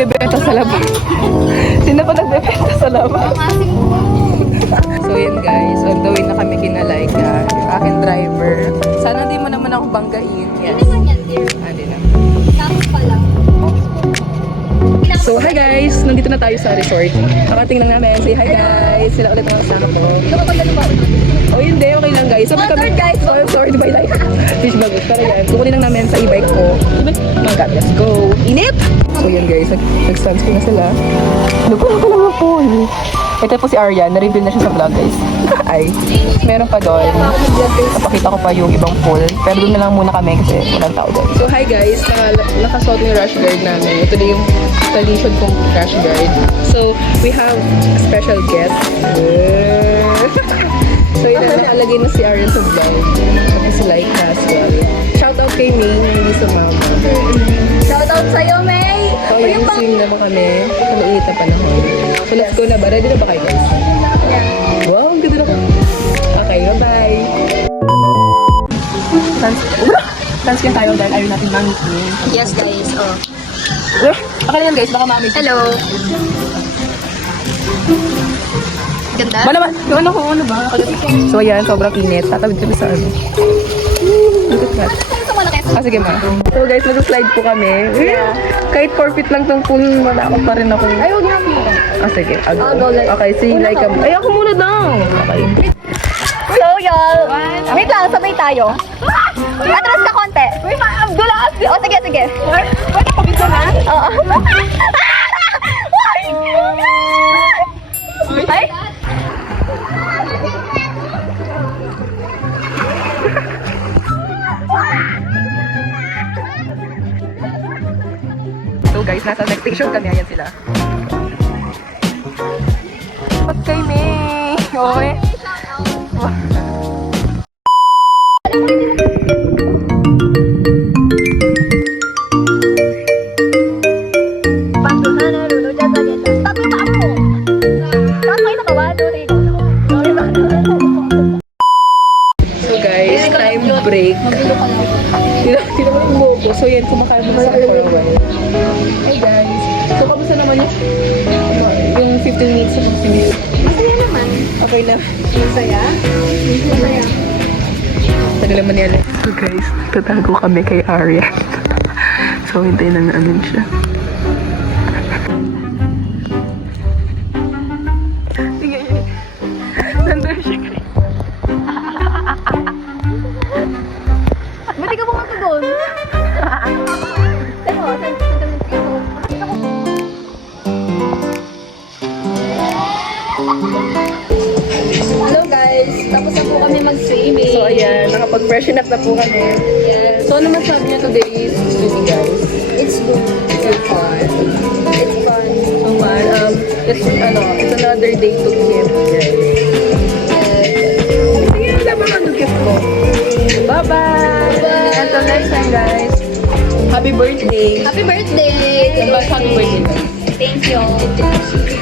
nagbebenta sa labas? Sino pa nagbebenta sa labas? So yan guys, on the way na kami kina Laika, yung aking driver. Sana di mo naman ako banggain. Yes. Hindi naman yan, dear. Hindi na. Tapos pa lang. So hi guys, nandito na tayo sa resort. Nakating lang namin, say hi guys. Sila ulit ang kasama ko. Nakapagano ba? Oh hindi, okay lang guys. Sabi kami guys, sorry diba like fish bagus. Pero yan, kukunin lang namin sa e-bike ko. Oh my god, let's go. Init! So yan guys, nag-sunscreen na sila. Nagulo ko lang ang phone. Ito po si Aryan, na-reveal na siya sa vlog guys. Ay, meron pa doon. Napakita ko pa yung ibang pool. Pero doon na lang muna kami kasi walang tao doon. So hi guys, nakasuot yung rash guard namin. Ito na yung installation kong rash guard. So we have a special guest. So yun na, nakalagay na si Aryan sa vlog. Tapos si Laika as well. Shoutout kay May, hindi sa mama. Shoutout sa'yo, May! So yun, swim na ba kami? Kamiinit na panahon. So let's go na ba? Ready na ba kayo guys? Yeah. Wow, ang ganda na ko. Okay, bye-bye. Sunscreen tayo dahil ayaw natin mamitin. Yes, guys. Oh. Okay na yan guys, baka mamitin. Hello. Ganda? Ba naman, yung ano ko, ano ba? So ayan, sobrang init. Tatawid kami sa ano. Sa malaki. Sige ma. So guys, mag-slide po kami. Yeah. Kahit 4 feet lang tong pool, matakot pa rin ako. Ay, huwag na ako. Sige. Go, let's- Okay, see you like Ay, ako muna daw. Okay. So, y'all. Wait lang, sabay tayo. Atras ka konti. Wait, dulas. O, sige, sige. Wait, ako bito na? Oo. Ay! So guys, nasa next station kami. Ayan sila. Dapat kay May. Okay. So guys, time break. Sino mo yung buko? So yan, kumakain mo sa for a while. Hey guys. So kamusta naman yung 15 minutes sa pag-simit? Masaya naman. Okay na. Masaya? Masaya. Ano naman yan? So guys, tatago kami kay Arya. So hintayin na namin siya. Sige. Nandun siya. Ba't di ka pumunta doon? Teko, saan Hello guys, tapos na po kami mag-swimming. So ayan, nakapag-freshen up na po kami. Yes. So ano masabi niya today is swimming guys? It's good. It's fun. It's fun. So man, it's another day to keep guys. Sige, wala ba ang gift ko? Bye-bye! Until next time guys. Happy birthday! Happy birthday! Happy birthday guys. Thank you.